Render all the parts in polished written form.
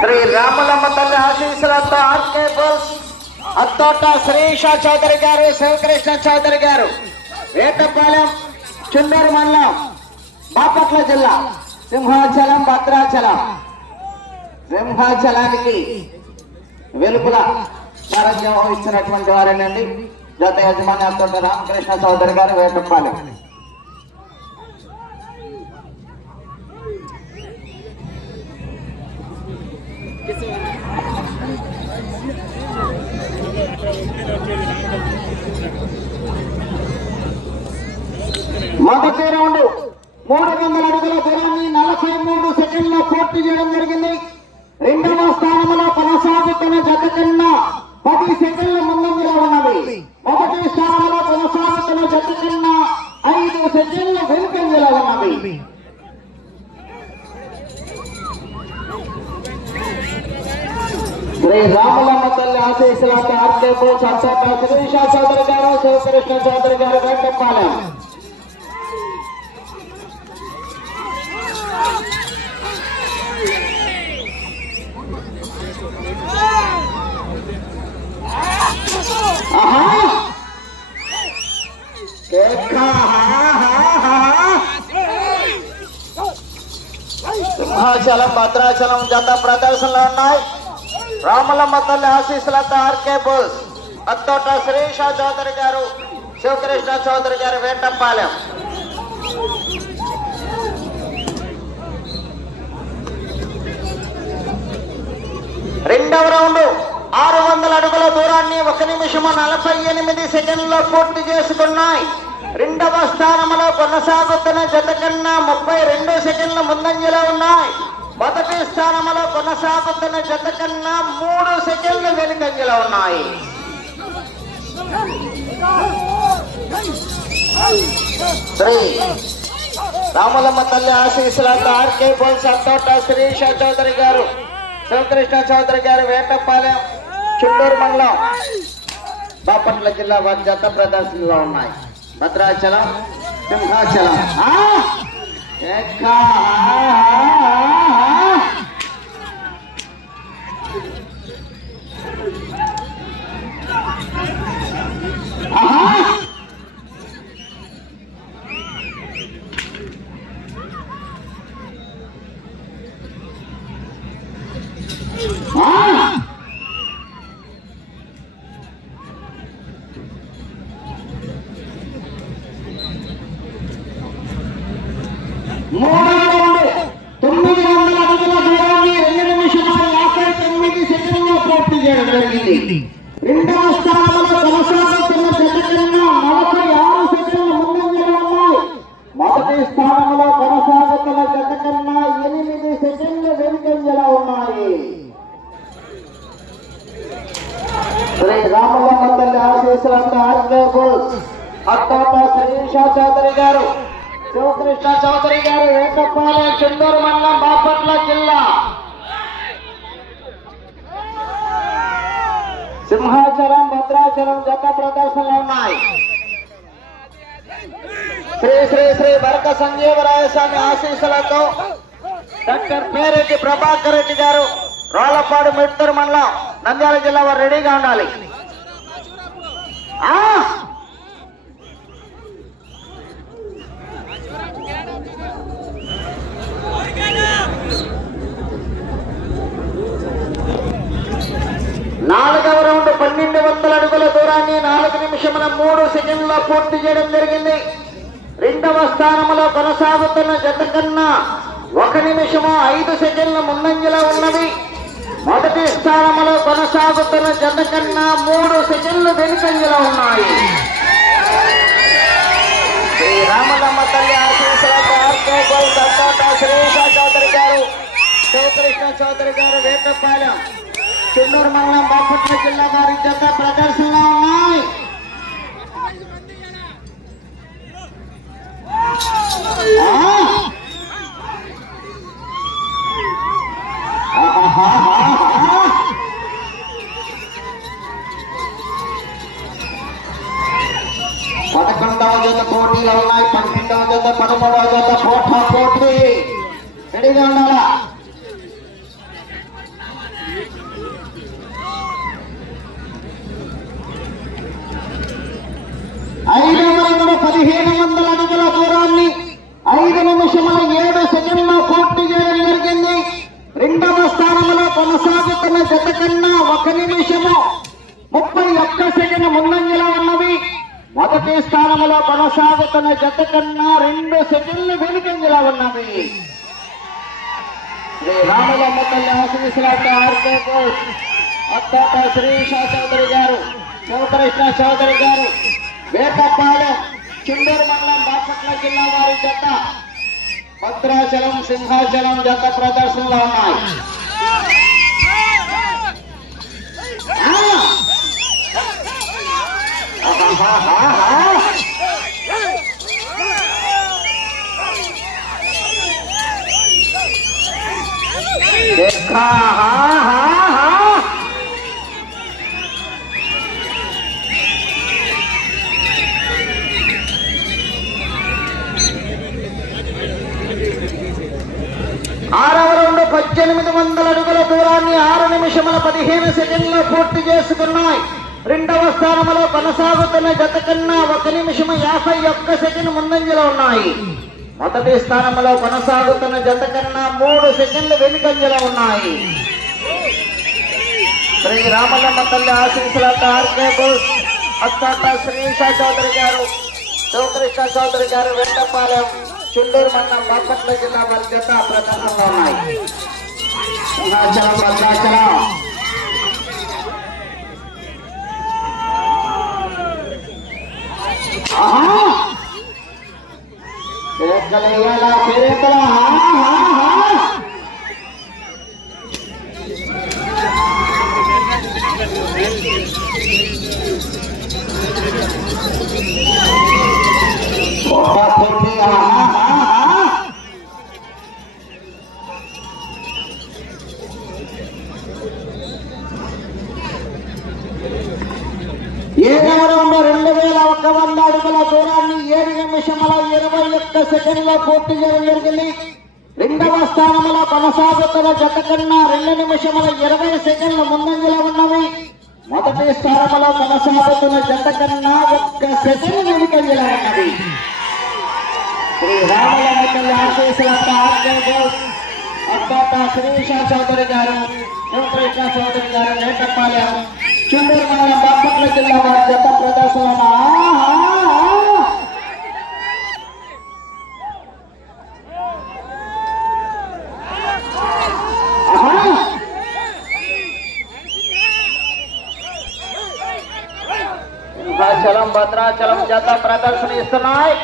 శ్రీ రామలమ్మ తల్లి ఆశీస్సులతో RK bulls Attota Srisha Chowdary గారు, శివకృష్ణ చౌదరి గారు, వేటపాలెం, చుండూరు మండలం, బాపట్ల జిల్లా, సింహాచలం, భద్రాచలం. సింహాచలానికి వెలుపుల సారథ్యం వహిస్తున్నటువంటి వారేనండి జత యజమాని అత్తోట రామకృష్ణ చౌదరి గారు, వేటపాలెం. మొదటి రౌండ్ 300 అడుగుల దూరాన్ని 43 సెకండ్లో పూర్తి చేయడం జరిగింది. రెండవ స్థానంలో కొనసాగుతున్న జత కన్నా 10 సెకండ్ల ముందంజలో ఉన్నది. మొదటి స్థానంలో కొనసాగుతున్న జత కన్నా 5 సెకండ్ల వెనుకంజలో ఉన్నది. శ్రీ రామలమ్మ తల్లి ఆశీస్సులతో ఆర్కే బుల్స్ అత్తోట శ్రీష చౌదరి గారు, శివకృష్ణ చౌదరి గారు, వేటపాలెం. సింహాచలం, భద్రాచలం జత ప్రదర్శనలో ఉన్నాయి. రామలమ్మ తల్లి ఆశీస్సులతో ఆర్కే బుల్స్ అత్తోట శ్రీష చౌదరి గారు, శివకృష్ణ చౌదరి గారు, వేటపాలెం. రెండవ రౌండ్ 600 అడుగుల దూరాన్ని 1 నిమిషం 48 సెకండ్లో పూర్తి చేసుకున్నాయి. రెండవ స్థానంలో కొనసాగుతున్న జత కన్నా 32 సెకండ్ల ముందంజలో ఉన్నాయి. మొదటి స్థానంలో కొనసాగుతున్న జత కన్నా 3 సెకండ్లు వెనుకంజలో ఉన్నాయి. శ్రీ రామలమ్మ తల్లి ఆశీస్సులతో ఆర్కే బుల్స్ అత్తోట శ్రీష చౌదరి గారు, శివకృష్ణ చౌదరి గారు, వేటపాలెం, చుండూరు మండలం, బాపట్ల జిల్లా వారి జత ప్రదర్శనలో ఉన్నాయి. భద్రాచలం, సింహాచలం. రెండవ స్థానంలో కొనసాగుతున్న జత కన్నా 46 సెకండ్ల ముందంజలో ఉన్నాయి. మొదటి స్థానంలో కొనసాగుతున్న జత కన్నా 8 సెకండ్ల వెనుకంజలో ఉన్నాయి. శ్రీ రామలమ్మ తల్లి ఆశీస్సులతో ఆర్కే బుల్స్ అత్తోట శ్రీష చౌదరి గారు, శివకృష్ణ చౌదరి గారు, వేటపాలెం, చుండూరు మండలం, బాపట్ల జిల్లా. సింహాచలం, భద్రాచలం జత ప్రదర్శనలు ఉన్నాయి. శ్రీ శ్రీ శ్రీ భరత సంజీవరాయ స్వామి ఆశీస్సులతో డాక్టర్ పేరెడ్డి ప్రభాకర్ రెడ్డి గారు, రోళ్లపాడు, మిట్టూరు మండలం, నంద్యాల జిల్లా వారు రెడీగా ఉండాలి. నాలుగవ రౌండ్ 1200 అడుగుల దూరాన్ని 4 నిమిషం 3 సెకండ్లో పూర్తి చేయడం జరిగింది. రెండవ స్థానంలో కొనసాగుతున్న జత కన్నా 1 నిమిషం 5 సెకండ్ల ముందంజలో ఉన్నది. మొదటి స్థానంలో కొనసాగుతున్న జత కన్నా 3 సెకండ్లు వెనుకంజలో ఉన్నాయి. శ్రీ రామలమ్మ తల్లి ఆశీస్సులతో ఆర్కే బుల్స్ అత్తోట శ్రీష చౌదరి గారు, శివకృష్ణ చౌదరి గారు, వేటపాలెం, చుండూరు మండలం, బాపట్ల జిల్లా వారి జత ప్రదర్శనలో ఉన్నాయి. పదకొండవ జత పోటీలో ఉన్నాయి. 12వ జత, 13వ జత పోటీ రెడీగా ఉండాలా. 1500 అడుగుల దూరాన్ని 5 నిమిషముల 7 సెకండ్లో పూర్తి చేయడం జరిగింది. రెండవ స్థానంలో కొనసాగుతున్న జత కన్నా 1 నిమిషము 31 సెకండ్ ముందంజలో ఉన్నవి. మొదటి స్థానంలో కొనసాగుతున్న జత కన్నా 2 సెకండ్లు వెనుకంజలో ఉన్నవి. శ్రీ రామలమ్మ తల్లి ఆశీస్సులతో ఆర్కే బోస్ అత్తోట శ్రీష చౌదరి గారు, శివకృష్ణ చౌదరి గారు, వేటపాలెం చుండూరు మండలం బాపట్ల జిల్లా వారి జత భద్రాచలం సింహాచలం జత ప్రదర్శనలో ఉన్నాయి. देखा हाँ हाँ हाँ ఆరవ రౌండ్ 1800 అడుగుల దూరాన్ని 6 నిమిషముల 15 సెకండ్లో పూర్తి చేసుకున్నాయి. రెండవ స్థానంలో కొనసాగుతున్న జత కన్నా 1 నిమిషం 51 సెకండ్ ముందంజలో ఉన్నాయి. మొదటి స్థానంలో కొనసాగుతున్న జత కన్నా 3 సెకండ్లు వెనుకంజలో ఉన్నాయి. శ్రీ రామలమ్మ తల్లి ఆశీస్సులతో ఆర్కే బోస్ అత్తోట శ్రీష చౌదరి గారు, శివకృష్ణ చౌదరి గారు, వెంటపాలెం చుండూరు మండలం బాపట్ల జిల్లా వారి జత ప్రదర్శనలో ఉన్నాయి. సింహాచలం భద్రాచలం ఏడవ రౌండ్ 2100 అడుగుల దూరాన్ని 7 నిమిషముల 21 సెకండ్లో పూర్తి చేయడం జరిగింది. రెండవ స్థానంలో కొనసాగుతున్న జత కన్నా 2 నిమిషముల 20 సెకండ్ల ముందంజలో ఉన్నవి. మొదటి స్థానంలో కొనసాగుతున్న జత కన్నా 1 సెకండ్ వెనుకంజలో ఉన్నది. శ్రీ రామలమ్మ తల్లి ఆశీస్సులతో ఆర్కే బోస్ అత్తోట శ్రీష చౌదరి గారు, శివకృష్ణ చౌదరి గారు, వేటపాలెం చుండూరు మండలం బాపట్ల జిల్లా వారి జత ప్రదర్శన. సింహాచలం భద్రాచలం జత ప్రదర్శన ఇస్తున్నాయి.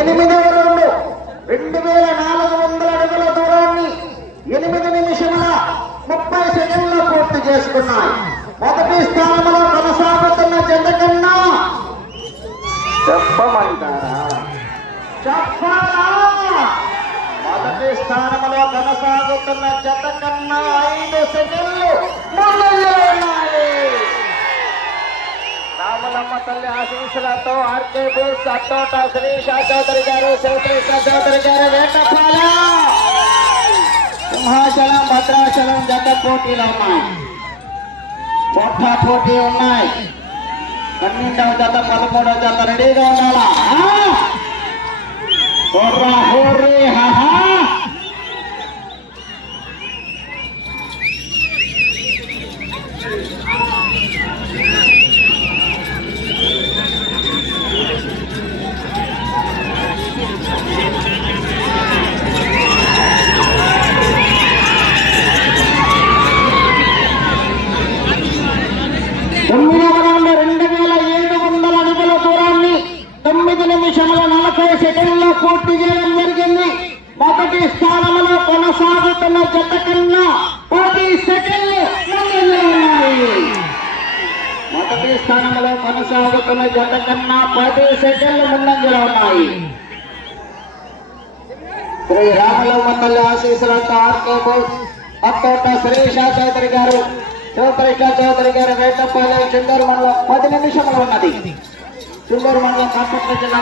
ఎనిమిదవ రౌండ్ 2400 అడుగుల దూరాన్ని 8 నిమిషముల 30 సెకండ్లో పూర్తి చేసుకున్నాయి. మొదటి స్థానంలో కొనసాగుతున్న జత కన్నా చెప్పమంటారా చెప్పాలా మొదటి స్థానంలో కొనసాగుతున్న జత కన్నా 5 సెకండ్లు ముందంజలో ఉన్నాయి. రామలమ్మ తల్లి ఆశీస్సులతో ఆర్కే బోస్ అత్తోట శ్రీష చౌదరి గారు, శివకృష్ణ చౌదరి గారు, వేటపాలెం సింహాచలం భద్రాచలం జత పోటీలో ఉన్నాయి. పోటీ ఉన్నాయి. 12వ జత 13వ జత రెడీగా ఉండాలా. సెకండ్లో పూర్తి చేయడం జరిగింది. మొదటి స్థానంలో కొనసాగుతున్న జత కన్నా 10 సెకండ్లు ముందంజలో ఉన్నాయి. మొదటి స్థానంలో కొనసాగుతున్న జత కన్నా 10 సెకండ్లు ముందంజలో ఉన్నాయి. శ్రీ రామలమ్మ తల్లి ఆశీస్సులతో ఆర్కే బోస్ అత్తోట శ్రీష చౌదరి గారు, శివకృష్ణ చౌదరి గారి వేటపాలెం చుండూరు మండలం 10 నిమిషములు ఉన్నది. చుండూరు మండలం బాపట్ల జిల్లా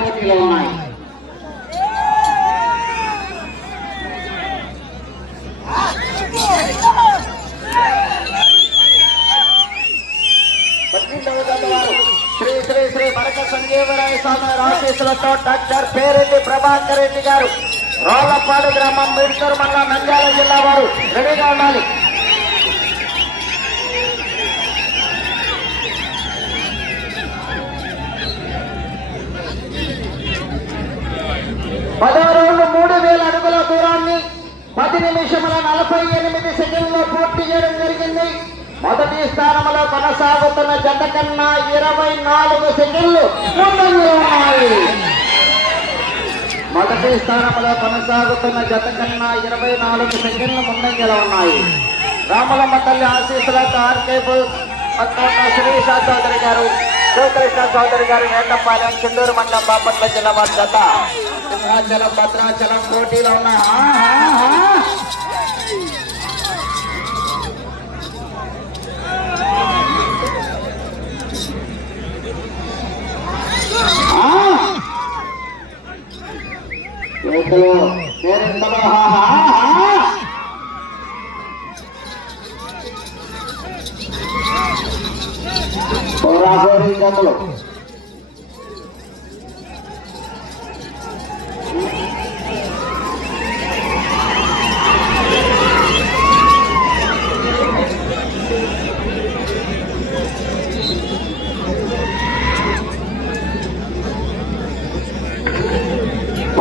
పోటీలో ఉన్నాయి. శ్రీ శ్రీ శ్రీ మరక సంజీవరాయ స్వామి ఆశీస్సులతో డాక్టర్ పేరెడ్డి ప్రభాకర్ రెడ్డి గారు రోళ్లపాడు గ్రామం మిడ్తూరు మండలం నంద్యాల జిల్లా వారు రెడీగా ఉండాలి. పదో రౌండ్ 3000 అడుగుల దూరాన్ని 10 నిమిషముల 48 సెకండ్లో పూర్తి చేయడం జరిగింది. మొదటి స్థానంలో కొనసాగుతున్న జత కన్నా 24 సెకండ్లు ముందంజలో ఉన్నాయి. మొదటి స్థానంలో కొనసాగుతున్న జత కన్నా 24 సెకండ్లు ముందంజలో ఉన్నాయి. రామలమ్మ తల్లి ఆశీస్సులతో ఆర్కేబుల్ శ్రీష చౌదరి గారు శివకృష్ణ చౌదరి గారు వేటపాలెం చుండూరు మండలం బాపట్ల జిల్లా వారి జత సింహాచలం భద్రాచలం పోటీలో ఉన్న జతలు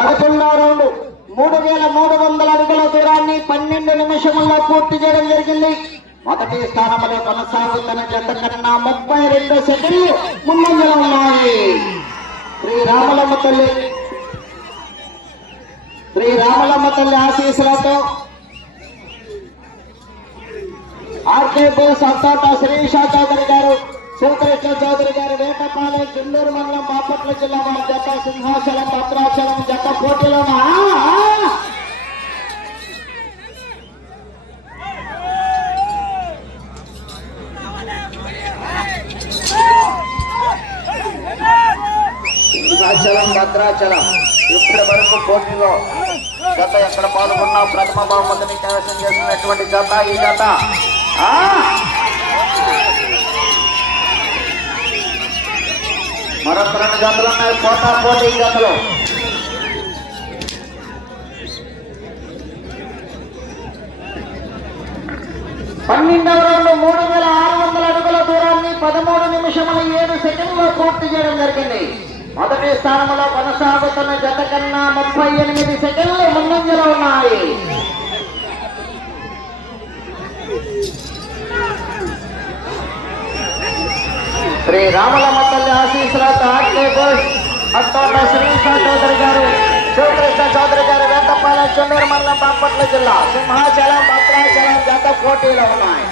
11వ రౌండ్ 3300 అడుగుల దూరాన్ని 12 నిమిషముల్లో పూర్తి చేయడం జరిగింది. మొదటి స్థానంలో కొనసాగుతున్న జత కన్నా 32 సెకండ్లు ముందంజలో ఉన్నాయి. శ్రీ రామలమ్మ తల్లి ఆశీస్సులతో ఆర్కే బోస్ అత్తోట శ్రీష చౌదరి గారు శివకృష్ణ చౌదరి గారు వేటపాలెం చుండూరు మండలం బాపట్ల జిల్లా వారి జత సింహాచలం భద్రాచలం జత పోటీలో భద్రాచలం ఇప్పటి వరకు పోటీలో జత ఎక్కడ పాల్గొన్నా ప్రథమ బహుమతిని కైవసం చేసినటువంటి జత ఈ జత మరొక 2 జతలు ఉన్నాయి. పోటీ జతలు 12వ రౌండ్ 3600 అడుగుల దూరాన్ని 13 నిమిషముల 7 సెకండ్లో పూర్తి చేయడం జరిగింది. మొదటి స్థానంలో కొనసాగుతున్న జత కన్నా 38 సెకండ్లు ముందంజలో ఉన్నాయి. శ్రీ రామలమ్మ తల్లి ఆశీస్సులతో అత్తోట శ్రీష చౌదరి గారు శివకృష్ణ చౌదరి గారు వేటపాలెం చుండూరు మండలం బాపట్ల జిల్లా సింహాచలం భద్రాచలం జత పోటీలో ఉన్నాయి.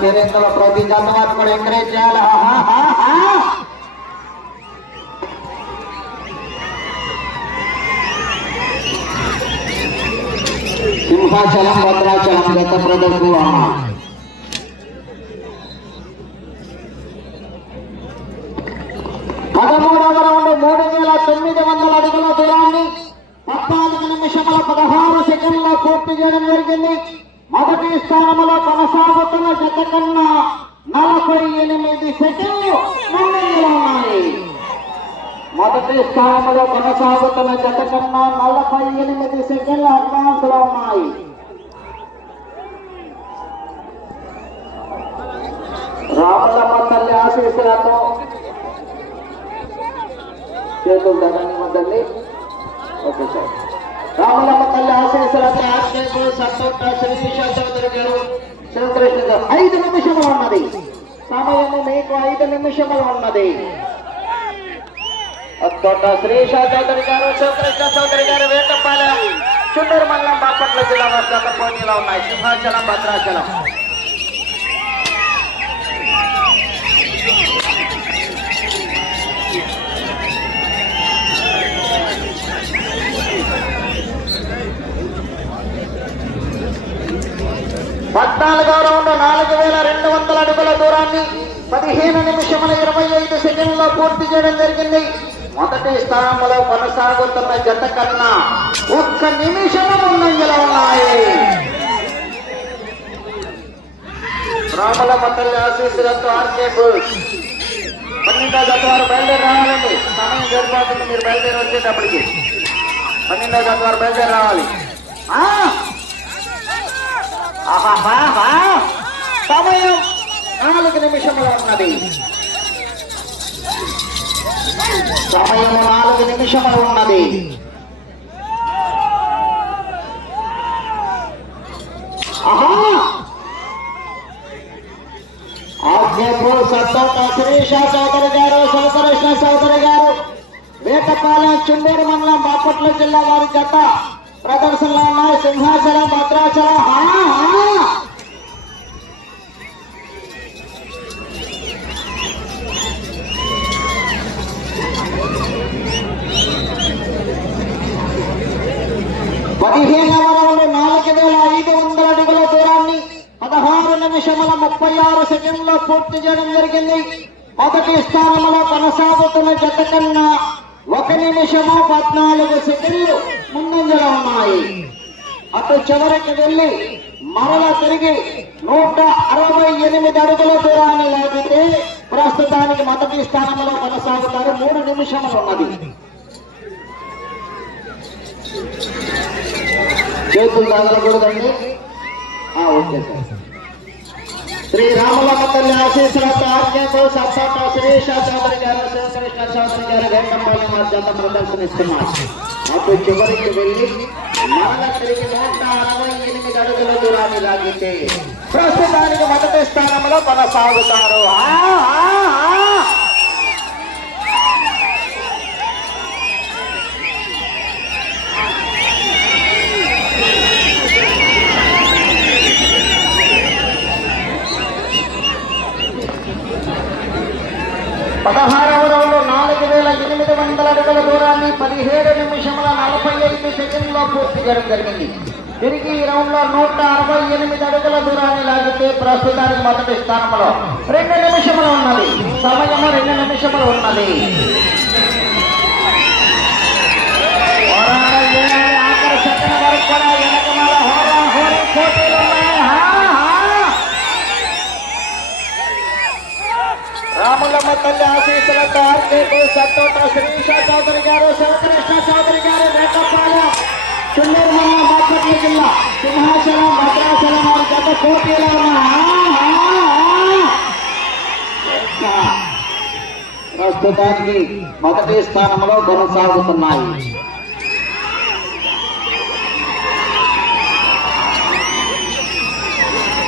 కేరింతలో ప్రతి జత వారు కూడా ఎంకరేజ్ చేయాలి. సింహాచలం భద్రాచలం జత ప్రదర్శన 13వ రౌండ్ 3900 అడుగుల దూరాన్ని 14 నిమిషముల 16 సెకండ్లో పూర్తి చేయడం జరిగింది. మొదటి స్థానంలో కొనసాగుతున్న జత కన్నా 48 సెకండ్లు ముందంజలో ఉన్నాయి. మొదటి స్థానంలో కొనసాగుతున్న జత కన్నా 48 సెకండ్ల అడ్వాన్స్ లో ఉన్నాయి. రామలమ్మ తల్లి ఆశీస్సులతో చేతులు దగ్గర వద్దండి. Okay sir. రామలమ్మ తల్లి ఆశీస్సులతో సత్తోట శ్రీష చౌదరి గారు శివకృష్ణ గారు 5 నిమిషములు ఉన్నది. సమయము మీకు 5 నిమిషములు ఉన్నది. అత్తోట శ్రీష చౌదరి గారు శివకృష్ణ చౌదరి గారు వేటపాలెం చుండూరు మండలం బాపట్ల జిల్లా వారి జత పోటీలో ఉన్నాయి. సింహాచలం భద్రాచలం. పద్నాలుగో రౌండ్ 4200 అడుగుల దూరాన్ని 15 నిమిషముల 25 సెకండ్లో పూర్తి చేయడం జరిగింది. మొదటి స్థానంలో కొనసాగుతున్న జత కన్నా 1 నిమిషము ముందంజలో ఉన్నాయి. రామలమ్మ తల్లి ఆశీస్సులతో ఆర్కే బుల్స్ 12వ జత వారు బయలుదేరి రావాలండి. సమయం సరిపోతుంది, మీరు బయలుదేరి వచ్చేటప్పటికి 12వ జత వారు బయలుదేరి రావాలి. సమయం 4 నిమిషములు ఉన్నది. సమయం 4 నిమిషములు ఉన్నది. శిరీష చౌదరి గారు, శివకృష్ణ చౌదరి గారు, వేటపాలెం చుండూరు మండలం బాపట్ల జిల్లా వారి జత ప్రదర్శనలో ఉన్నాయి. సింహాచలం భద్రాచలం. పదిహేనవ రౌండ్ 4500 అడుగుల దూరాన్ని 16 నిమిషముల 36 సెకండ్లో పూర్తి చేయడం జరిగింది. మొదటి స్థానంలో కొనసాగుతున్న జత కన్నా 1 నిమిషము 14 సెకండ్లు ముందంజలో ఉన్నాయి. అటు చివరికి వెళ్లి మరల తిరిగి 168 అడుగుల దూరాన్ని లాగితే ప్రస్తుతానికి మొదటి స్థానంలో కొనసాగుతారు. 3 నిమిషములు ఉన్నది. చేతులు తగలకూడదండి. Okay sir. శ్రీ రామలమ్మ తల్లి ఆశీస్సులతో ఆర్కే బోస్ అప్పట్లో శిరీష చౌదరి గారు, శివకృష్ణ చౌదరి గారు వేటపాలెం జత ప్రదర్శనిస్తున్నారు. అటు చివరికి వెళ్లి మరల తిరిగి 168 అడుగుల దూరాన్ని లాగితే ప్రస్తుతానికి మొదటి స్థానంలో కొనసాగుతారు. 16వ రౌండ్ 4800 అడుగుల దూరాన్ని 17 నిమిషముల 45 సెకండ్లో పూర్తి చేయడం జరిగింది. తిరిగి ఈ రౌండ్ లో 168 అడుగుల దూరాన్ని లాగితే ప్రస్తుతానికి మొదటి స్థానంలో 2 నిమిషములు ఉన్నది. సమయము 2 నిమిషములు ఉన్నది. ఆఖరి సెకండ్ వరకు కూడా వెనకమాల హోరీ పోటీలు ఉన్నాయి. రాములమ్మ తల్లి ఆశీస్సులతో ఆర్కే సత్తోట శిరీష చౌదరి గారు, శివకృష్ణ చౌదరి గారు, వేటపాలెం చుండూరు మండలం బాపట్ల జిల్లా సింహాచలం భద్రాచలం వారి జత పోటీలో ప్రస్తుతానికి మొదటి స్థానంలో కొనసాగుతున్నాయి.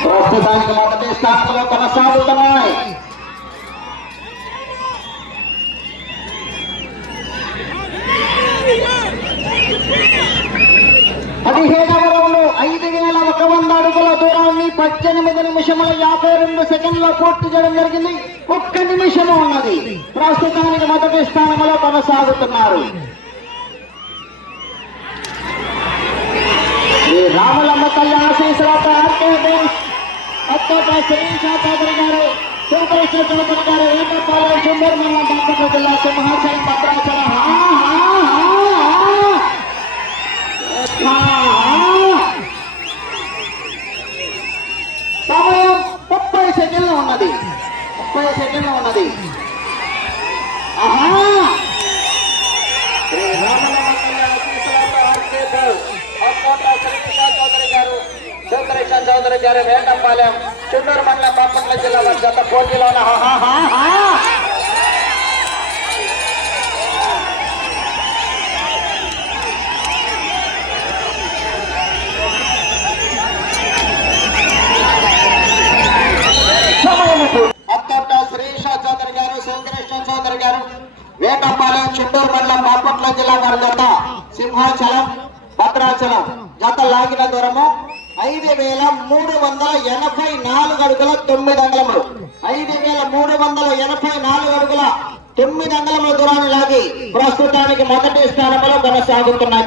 ప్రస్తుతానికి మొదటి స్థానంలో కొనసాగుతున్నాయి. 17వ రౌండ్ 5100 అడుగుల దూరాన్ని 18 నిమిషముల 52 సెకండ్లో పూర్తి చేయడం జరిగింది. 1 నిమిషము ఉన్నది. ప్రస్తుతానికి మొదటి స్థానంలో కొనసాగుతున్నారు. ఈ రామలమ్మ తల్లి ఆశీస్సులతో ఆర్కే అత్తోట శిరీష చౌదరి గారు, శివకృష్ణ చౌదరి గారు, వేటపాలెం చుండూరు మండలం బాపట్ల జిల్లా సింహాచలం భద్రాచలం సమయం 30 సెకండ్లు ఉన్నది. 30 సెకండ్లు ఉన్నది. శ్రీ రామలమ్మ తల్లి ఆశీస్సులతో ఆర్కే అత్తోట శిరీష చౌదరి గారు, శివకృష్ణ చౌదరి గారు, వేటపాలెం చుండూరు మండలం బాపట్ల జిల్లా వారి జత పోటీలో అత్తోట శిరీష చౌదరి గారు, శివకృష్ణ చౌదరి గారు, వేటపాలెం చుండూరు మండలం బాపట్ల జిల్లా వారి జత సింహాచలం భద్రాచలం జత లాగిన దూరము 5,384 అడుగుల 9 అంగుళములు. 5,384 అడుగుల 9 అంగుళముల దూరాన్ని లాగి ప్రస్తుతానికి మొదటి స్థానంలో కొనసాగుతున్నాయి.